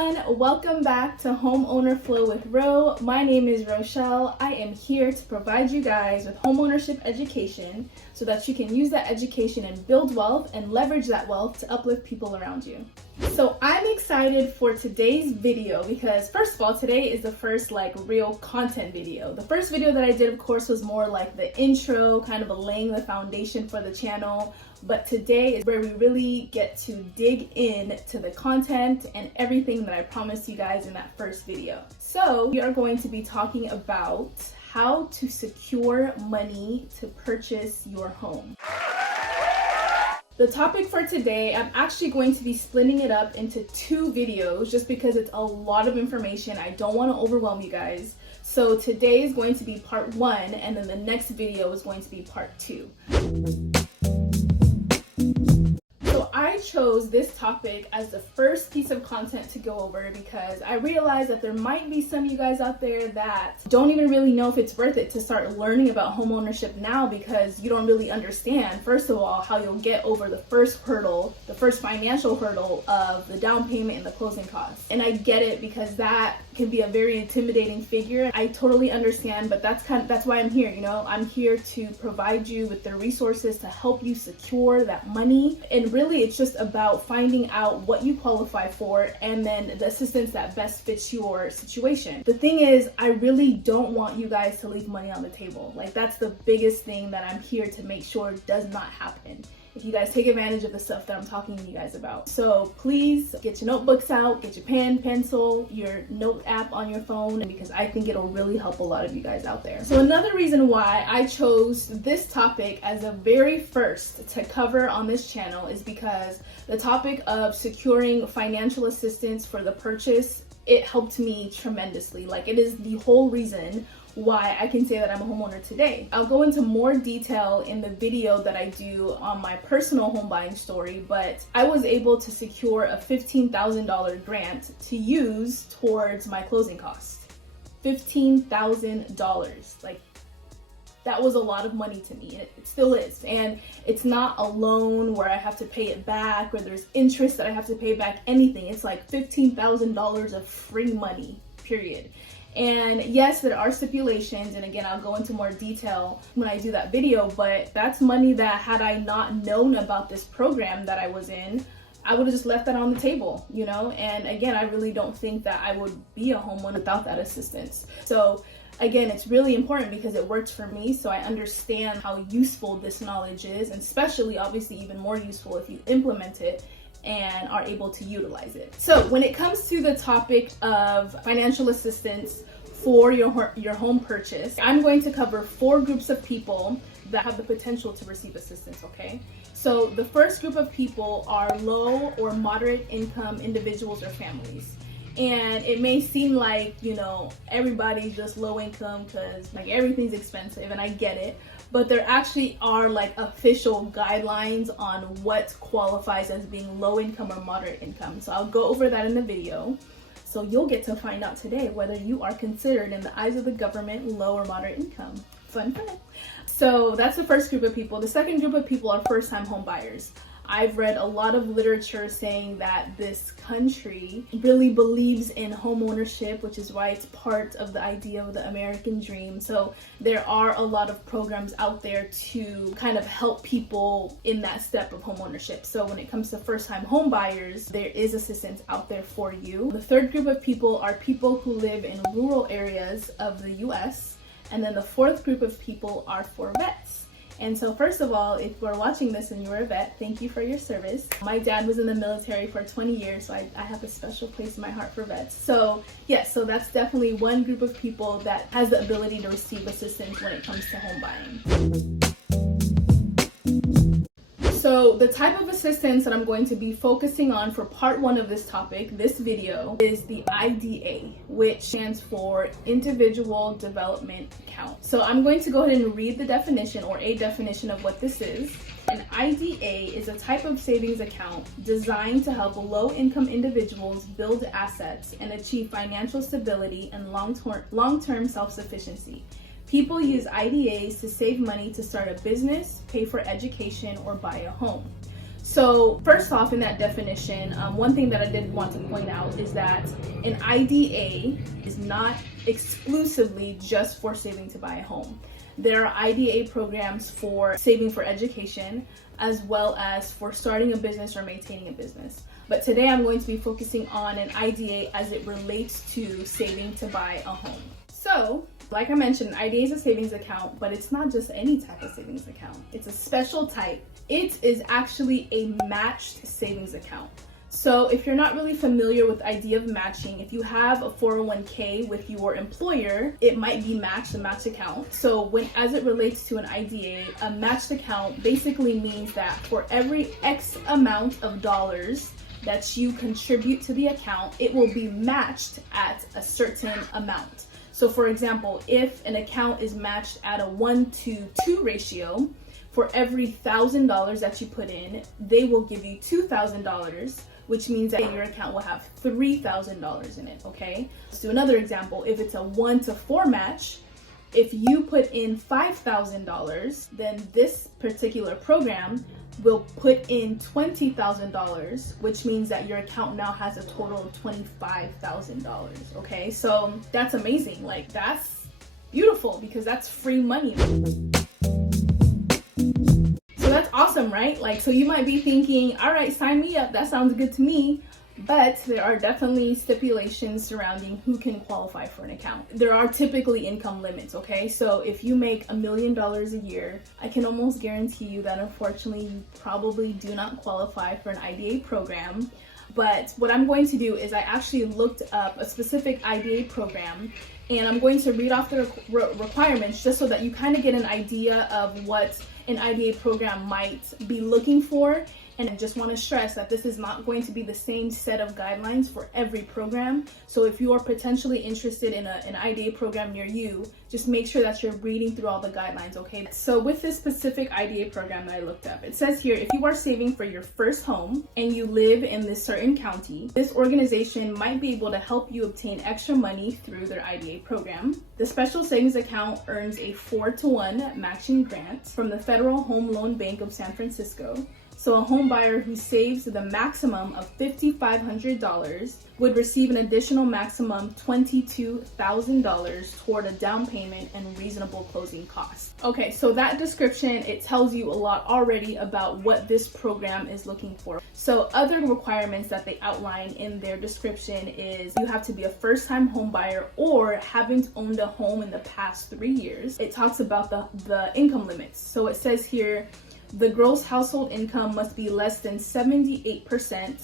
everyone, welcome back to Homeowner Flow with Ro. My name is Rochelle. I am here to provide you guys with homeownership education so that you can use that education and build wealth and leverage that wealth to uplift people around you. So I'm excited for today's video because first of all, today is the first real content video. The first video that I did, of course, was more like the intro, kind of laying the foundation for the channel. But today is where we really get to dig in to the content and everything that I promised you guys in that first video. So we are going to be talking about how to secure money to purchase your home. The topic for today, I'm actually going to be splitting it up into two videos just because it's a lot of information. I don't want to overwhelm you guys. So today is going to be part one, and then the next video is going to be part two. I chose this topic as the first piece of content to go over because I realized that there might be some of you guys out there that don't even really know if it's worth it to start learning about homeownership now because you don't really understand, first of all, how you'll get over the first hurdle, the first financial hurdle of the down payment and the closing costs. And I get it because that can be a very intimidating figure. I totally understand, but that's why I'm here, I'm here to provide you with the resources to help you secure that money. And really it's just about finding out what you qualify for and then the assistance that best fits your situation. The thing is, I really don't want you guys to leave money on the table. That's the biggest thing that I'm here to make sure does not happen if you guys take advantage of the stuff that I'm talking to you guys about. So please get your notebooks out, get your pen, pencil, your note app on your phone, because I think it'll really help a lot of you guys out there. So another reason why I chose this topic as the very first to cover on this channel is because the topic of securing financial assistance for the purchase, it helped me tremendously. It is the whole reason why I can say that I'm a homeowner today. I'll go into more detail in the video that I do on my personal home buying story, but I was able to secure a $15,000 grant to use towards my closing costs. $15,000. That was a lot of money to me, and it still is. And it's not a loan where I have to pay it back or there's interest that I have to pay back, anything. It's like $15,000 of free money, period. And yes, there are stipulations, and again, I'll go into more detail when I do that video, but that's money that had I not known about this program that I was in, I would have just left that on the table, And again, I really don't think that I would be a homeowner without that assistance. So again, it's really important because it works for me, so I understand how useful this knowledge is, and especially, obviously, even more useful if you implement it and are able to utilize it. So when it comes to the topic of financial assistance for your home purchase, I'm going to cover 4 groups of people that have the potential to receive assistance, okay? So the first group of people are low or moderate income individuals or families. And it may seem like, everybody's just low income because everything's expensive, and I get it. But there actually are official guidelines on what qualifies as being low income or moderate income. So I'll go over that in the video. So you'll get to find out today whether you are considered in the eyes of the government low or moderate income. Fun fact. So that's the first group of people. The second group of people are first-time home buyers. I've read a lot of literature saying that this country really believes in home ownership, which is why it's part of the idea of the American dream. So there are a lot of programs out there to kind of help people in that step of home ownership. So when it comes to first-time home buyers, there is assistance out there for you. The third group of people are people who live in rural areas of the US. And then the fourth group of people are for vets. And so first of all, if you're watching this and you're a vet, thank you for your service. My dad was in the military for 20 years, so I have a special place in my heart for vets. So yes, so that's definitely one group of people that has the ability to receive assistance when it comes to home buying. So the type of assistance that I'm going to be focusing on for part one of this topic, this video, is the IDA, which stands for Individual Development Account. So I'm going to go ahead and read the definition, or a definition of what this is. An IDA is a type of savings account designed to help low-income individuals build assets and achieve financial stability and long-term self-sufficiency. People use IDAs to save money to start a business, pay for education, or buy a home. So first off, in that definition, one thing that I did want to point out is that an IDA is not exclusively just for saving to buy a home. There are IDA programs for saving for education, as well as for starting a business or maintaining a business. But today I'm going to be focusing on an IDA as it relates to saving to buy a home. So, like I mentioned, an IDA is a savings account, but it's not just any type of savings account. It's a special type. It is actually a matched savings account. So if you're not really familiar with the idea of matching, if you have a 401k with your employer, it might be matched, a matched account. So as it relates to an IDA, a matched account basically means that for every X amount of dollars that you contribute to the account, it will be matched at a certain amount. So for example, if an account is matched at a 1-to-2 ratio, for every $1,000 that you put in, they will give you $2,000, which means that your account will have $3,000 in it, okay? Let's do another example. If it's a 1-to-4 match, if you put in $5,000, then this particular program will put in $20,000, which means that your account now has a total of $25,000, okay? So that's amazing. Like, that's beautiful because that's free money. That's awesome, right? Like, so you might be thinking, all right, sign me up. That sounds good to me. But there are definitely stipulations surrounding who can qualify for an account. There are typically income limits, okay? So if you make $1 million a year, I can almost guarantee you that unfortunately you probably do not qualify for an IDA program. But what I'm going to do is I actually looked up a specific IDA program, and I'm going to read off the requirements just so that you kind of get an idea of what an IDA program might be looking for. And I just want to stress that this is not going to be the same set of guidelines for every program. So if you are potentially interested in an IDA program near you, just make sure that you're reading through all the guidelines, okay? So with this specific IDA program that I looked up, it says here, if you are saving for your first home and you live in this certain county, this organization might be able to help you obtain extra money through their IDA program. The special savings account earns a 4-to-1 matching grant from the Federal Home Loan Bank of San Francisco. So a home buyer who saves the maximum of $5,500 would receive an additional maximum $22,000 toward a down payment and reasonable closing costs. Okay, so that description, it tells you a lot already about what this program is looking for. So other requirements that they outline in their description is you have to be a first-time home buyer or haven't owned a home in the past 3 years. It talks about the income limits. So it says here, the gross household income must be less than 78%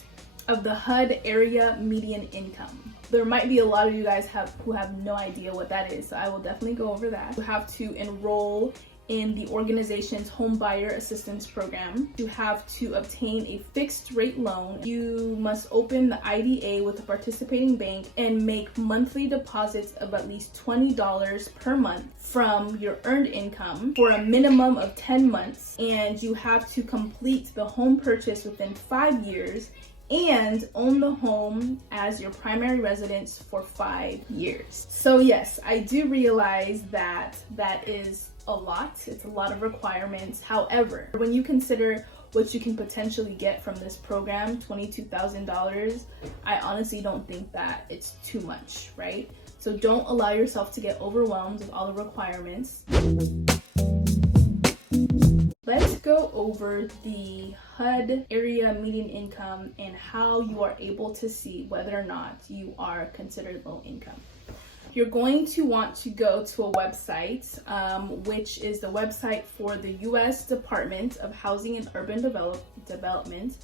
of the HUD area median income. There might be a lot of you guys who have no idea what that is, so I will definitely go over that. You have to enroll in the organization's home buyer assistance program. You have to obtain a fixed rate loan. You must open the IDA with a participating bank and make monthly deposits of at least $20 per month from your earned income for a minimum of 10 months. And you have to complete the home purchase within 5 years and own the home as your primary residence for 5 years. So yes, I do realize that that is a lot. It's a lot of requirements. However, when you consider what you can potentially get from this program, $22,000, I honestly don't think that it's too much, right? So don't allow yourself to get overwhelmed with all the requirements. Let's go over the HUD area median income and how you are able to see whether or not you are considered low income. You're going to want to go to a website, which is the website for the U.S. Department of Housing and Urban Development,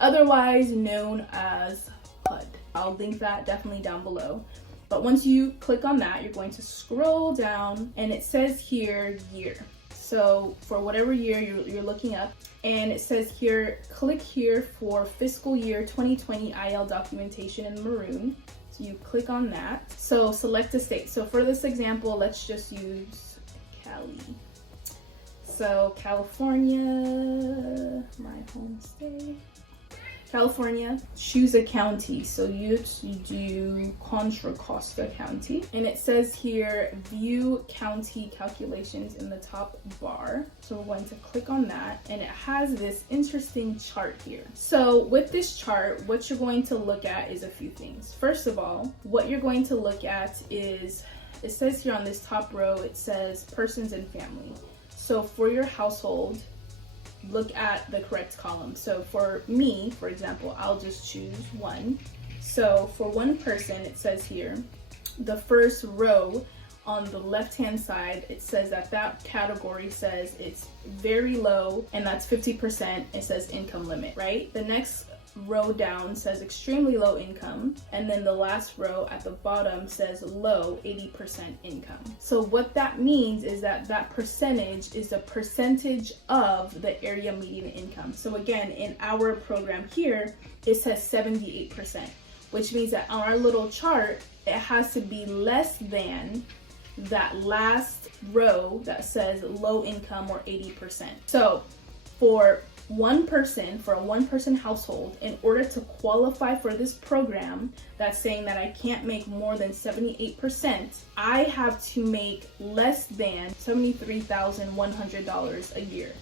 otherwise known as HUD. I'll link that definitely down below. But once you click on that, you're going to scroll down and it says here year. So for whatever year you're looking up, and it says here, click here for fiscal year 2020 IL documentation in maroon. So you click on that. So select a state. So for this example, let's just use Cali. So California, my home state. California, choose a county. So you do Contra Costa County. And it says here, view county calculations in the top bar. So we're going to click on that, and it has this interesting chart here. So with this chart, what you're going to look at is a few things. First of all, what you're going to look at is, it says here on this top row, it says persons and family. So for your household, look at the correct column. So for me, for example, I'll just choose 1. So for one person, it says here, the first row on the left-hand side, it says that category says it's very low, and that's 50%. It says income limit, right? The next row down says extremely low income, and then the last row at the bottom says low, 80% income. So what that means is that percentage is the percentage of the area median income. So again, in our program here, it says 78%, which means that on our little chart, it has to be less than that last row that says low income or 80%. So for a one-person household, in order to qualify for this program that's saying that I can't make more than 78%, I have to make less than $73,100 a year.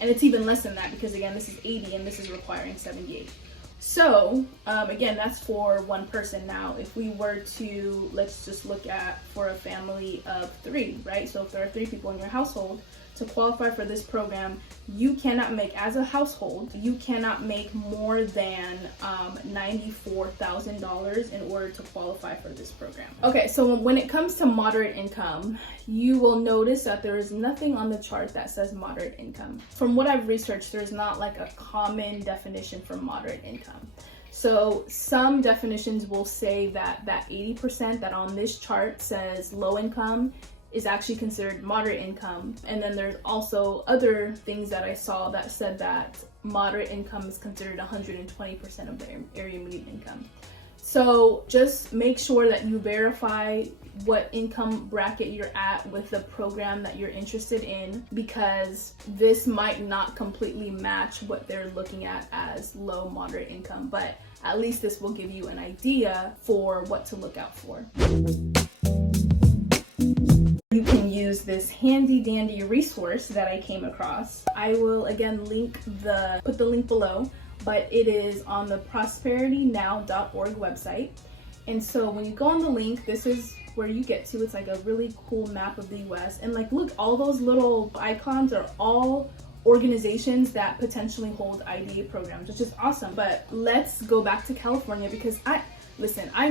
And it's even less than that because again, this is 80 and this is requiring 78. So again, that's for one person. Now, if we were to, let's just look at for a family of 3, right? So if there are 3 people in your household, to qualify for this program, you cannot make, as a household, you cannot make more than $94,000 in order to qualify for this program. Okay, so when it comes to moderate income, you will notice that there is nothing on the chart that says moderate income. From what I've researched, there's not like a common definition for moderate income. So some definitions will say that 80% that on this chart says low income is actually considered moderate income. And then there's also other things that I saw that said that moderate income is considered 120% of the area median income. So just make sure that you verify what income bracket you're at with the program that you're interested in, because this might not completely match what they're looking at as low moderate income, but at least this will give you an idea for what to look out for. You can use this handy dandy resource that I came across. I will again put the link below, but it is on the prosperitynow.org website. And so when you go on the link, this is where you get to. It's like a really cool map of the US. And like, look, all those little icons are all organizations that potentially hold IDA programs, which is awesome. But let's go back to California, because I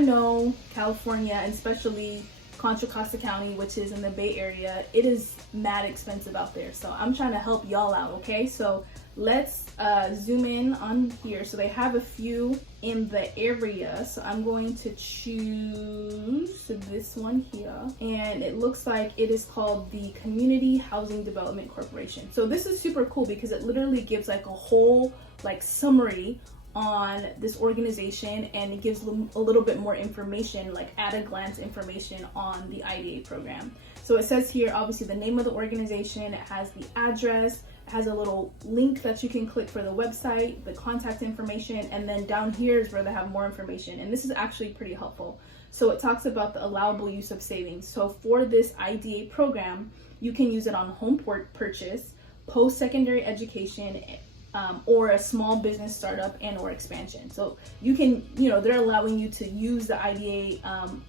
know California, and especially Contra Costa County, which is in the Bay Area, it is mad expensive out there. So I'm trying to help y'all out, okay? So let's zoom in on here. So they have a few in the area. So I'm going to choose this one here. And it looks like it is called the Community Housing Development Corporation. So this is super cool because it literally gives like a whole like summary on this organization, and it gives them a little bit more information, like at a glance information on the IDA program. So it says here, obviously, the name of the organization, it has the address, it has a little link that you can click for the website, the contact information, and then down here is where they have more information. And this is actually pretty helpful. So it talks about the allowable use of savings. So for this IDA program, you can use it on home purchase, post-secondary education, or a small business startup and or expansion. So you can, they're allowing you to use the IDA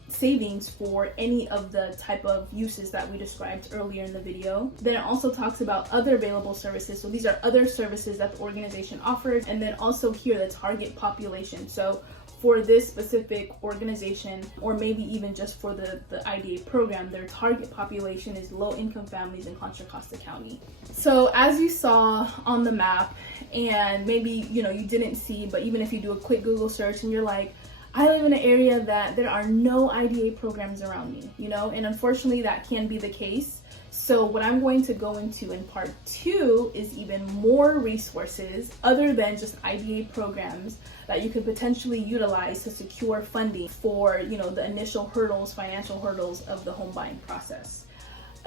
savings for any of the type of uses that we described earlier in the video. Then it also talks about other available services. So these are other services that the organization offers. And then also here, the target population. So for this specific organization, or maybe even just for the IDA program, their target population is low-income families in Contra Costa County. So as you saw on the map, and maybe you didn't see, but even if you do a quick Google search and you're like, I live in an area that there are no IDA programs around me, and unfortunately that can be the case. So what I'm going to go into in part 2 is even more resources other than just IDA programs that you could potentially utilize to secure funding for, the initial hurdles, financial hurdles of the home buying process.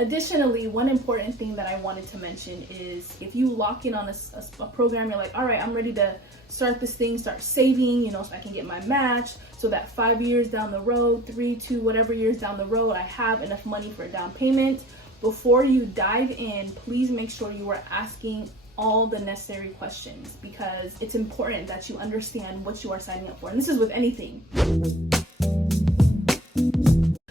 Additionally, one important thing that I wanted to mention is if you lock in on a program, you're like, all right, I'm ready to start this thing, start saving, you know, so I can get my match, so that 5 years down the road, 3, 2, whatever years down the road, I have enough money for a down payment. Before you dive in, please make sure you are asking all the necessary questions, because it's important that you understand what you are signing up for. And this is with anything.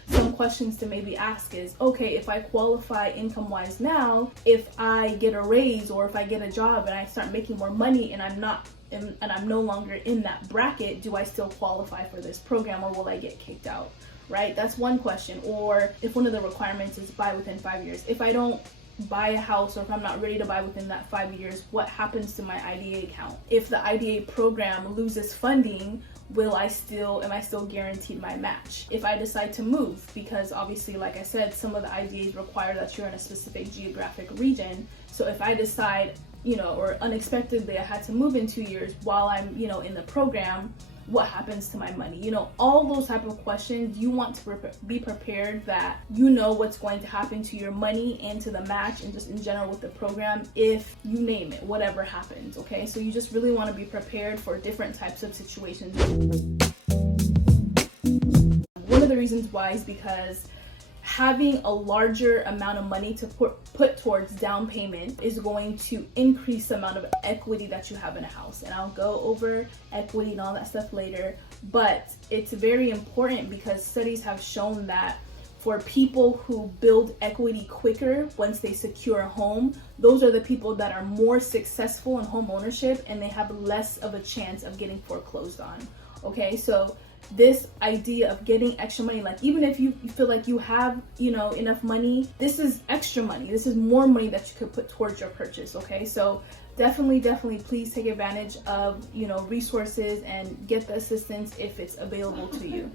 Some questions to maybe ask is, okay, if I qualify income-wise now, if I get a raise or if I get a job and I start making more money and I'm no longer in that bracket, do I still qualify for this program, or will I get kicked out? Right? That's one question. Or if one of the requirements is buy within 5 years. If I don't buy a house, or if I'm not ready to buy within that 5 years, what happens to my IDA account? If the IDA program loses funding, am I still guaranteed my match? If I decide to move, because obviously, like I said, some of the IDAs require that you're in a specific geographic region. So if I decide, you know, or unexpectedly I had to move in 2 years while I'm, you know, in the program, what happens to my money? You know, all those type of questions. You want to be prepared that you know what's going to happen to your money and to the match, and just in general with the program, if you name it, whatever happens. Okay, so you just really want to be prepared for different types of situations. One of the reasons why is because having a larger amount of money to put towards down payment is going to increase the amount of equity that you have in a house. And I'll go over equity and all that stuff later, but it's very important because studies have shown that for people who build equity quicker once they secure a home, those are the people that are more successful in home ownership, and they have less of a chance of getting foreclosed on. Okay, so this idea of getting extra money, like even if you feel like you have, you know, enough money, this is extra money. This is more money that you could put towards your purchase. Okay, so definitely please take advantage of, you know, resources and get the assistance if it's available to you.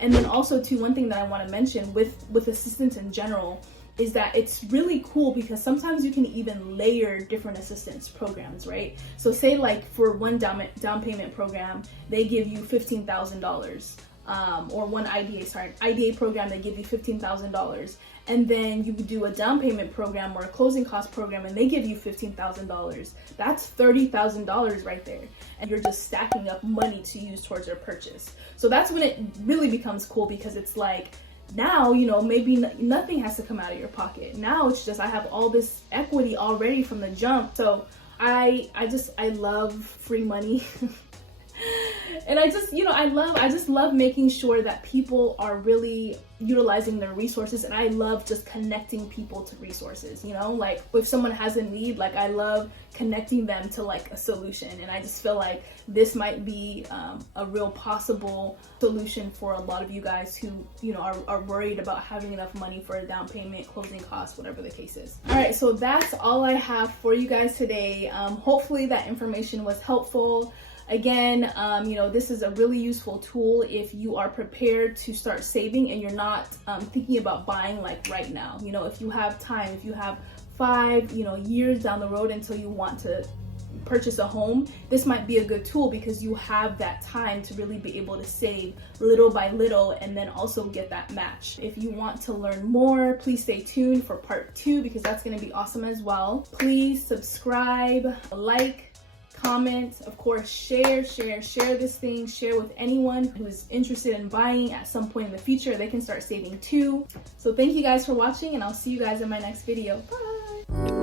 And then also too, one thing that I want to mention with assistance in general is that it's really cool because sometimes you can even layer different assistance programs, right? So say like for one down payment program, they give you $15,000, or one IDA program, they give you $15,000. And then you do a down payment program or a closing cost program and they give you $15,000. That's $30,000 right there. And you're just stacking up money to use towards your purchase. So that's when it really becomes cool, because it's like, now, you know, maybe nothing has to come out of your pocket. Now it's just, I have all this equity already from the jump. So I love free money. And I just love making sure that people are really utilizing their resources, and I love just connecting people to resources, you know, like if someone has a need, like I love connecting them to like a solution, and I just feel like this might be a real possible solution for a lot of you guys who, you know, are worried about having enough money for a down payment, closing costs, whatever the case is. All right, so that's all I have for you guys today. Hopefully that information was helpful. Again, you know, this is a really useful tool if you are prepared to start saving and you're not thinking about buying like right now. You know, if you have time, if you have 5, you know, years down the road until you want to purchase a home, this might be a good tool because you have that time to really be able to save little by little and then also get that match. If you want to learn more, please stay tuned for part 2 because that's going to be awesome as well. Please subscribe, like, comment, of course, share this thing, share with anyone who's interested in buying at some point in the future. They can start saving too. So thank you guys for watching, and I'll see you guys in my next video. Bye.